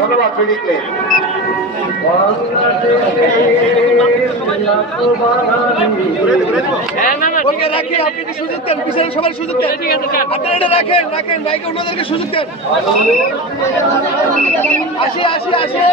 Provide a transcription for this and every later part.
ধন্যবাদ ফিরিকলে। রাখি আপনি সুযোগ দেন, পিছনে সবার সুযোগ দেন। আপনারা এটা রাখেন রাখেন বাইকে অন্যদেরকে সুযোগ দেন। আসে আসে আসে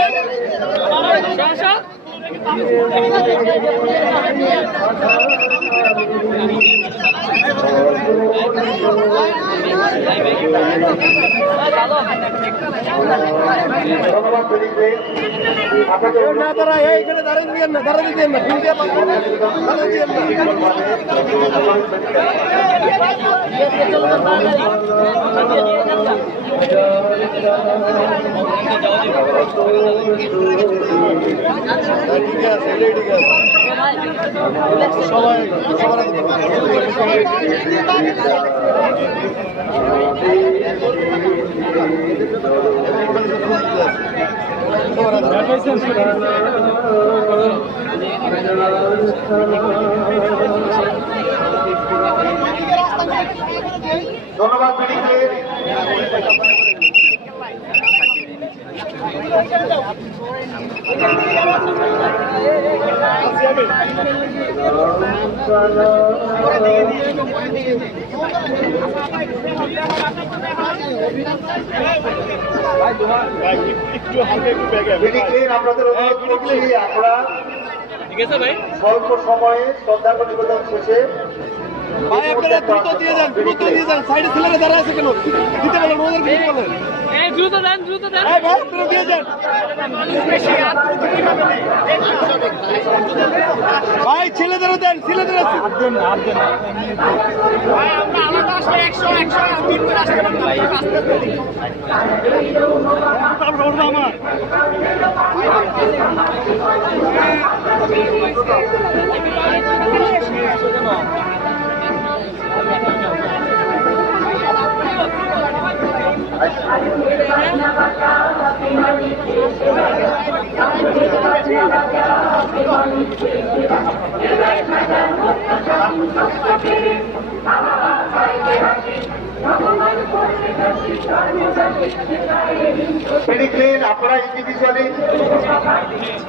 তারা এইখানে দাঁড়িয়ে দিয়েন না, দাঁড়াতে দিয়েন না, ঠিক আছে ঠিক আছে সবাই সবার ধন্যবাদ পিডিকে। আপনাদের অনুরোধ করছি আমরা স্বল্প সময়ে শ্রদ্ধার্ঘ্য নিবেদন শেষে ভাই আপনারা দ্রুত দিয়ে যান, দ্রুত দিয়ে যান। সাইডে ছেলেরা দাঁড়া আছে কেন? দিতে বলেন, ওদের কিছু বলেন। দ্রুত দেন, দ্রুত দেন। ভাই আপনারা দিয়ে যান। ভাই ছেলেদেরও দেন, ছেলেদেরও দেন। ভাই আমরা আলাদা আসলে 100 3 করে আসতে পারবো। আমার আপনারা ইন্ডিভিজুয়ালি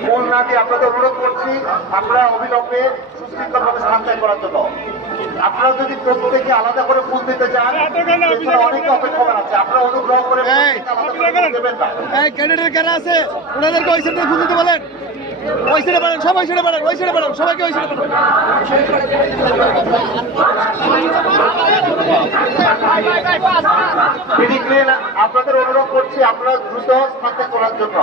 মূল না দিয়ে আপনাদের অনুরোধ করছি আপনারা অবিলম্বে সুশৃঙ্খলভাবে স্থান ত্যাগ করার জন্য। আপনারা যদি প্রত্যেকে আলাদা করে ফুল দিতে চান অনেক অপেক্ষমান আছে, আপনারা অনুগ্রহ করে দেবেন না। ক্যান্ডিডেট কারা আছে ওনাদেরকে ওই সাইডে ফুল দিতে বলেন, ওই সাইডে পারেন, সবাই সাইডে পারেন, ওই সাইডে পারেন, সবাইকে ওই সাইডে পারেন। আপনাদের অনুরোধ করছি আপনারা দ্রুত স্থান ত্যাগ করার জন্য।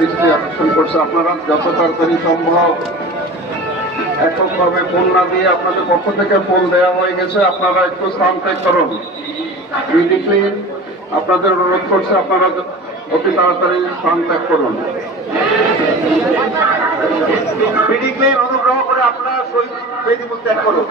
দৃষ্টি আকর্ষণ করছে আপনারা যত তাড়াতাড়ি সম্ভব এককভাবে ফোন না দিয়ে আপনাদের পক্ষ থেকে ফোন দেওয়া হয়ে গেছে, আপনারা একটু স্থান ত্যাগ করুন। আপনাদের অনুরোধ করছে আপনারা অতি তাড়াতাড়ি স্থান ত্যাগ করুন। অনুগ্রহ করে আপনারা শহীদ ত্যাগ করুন।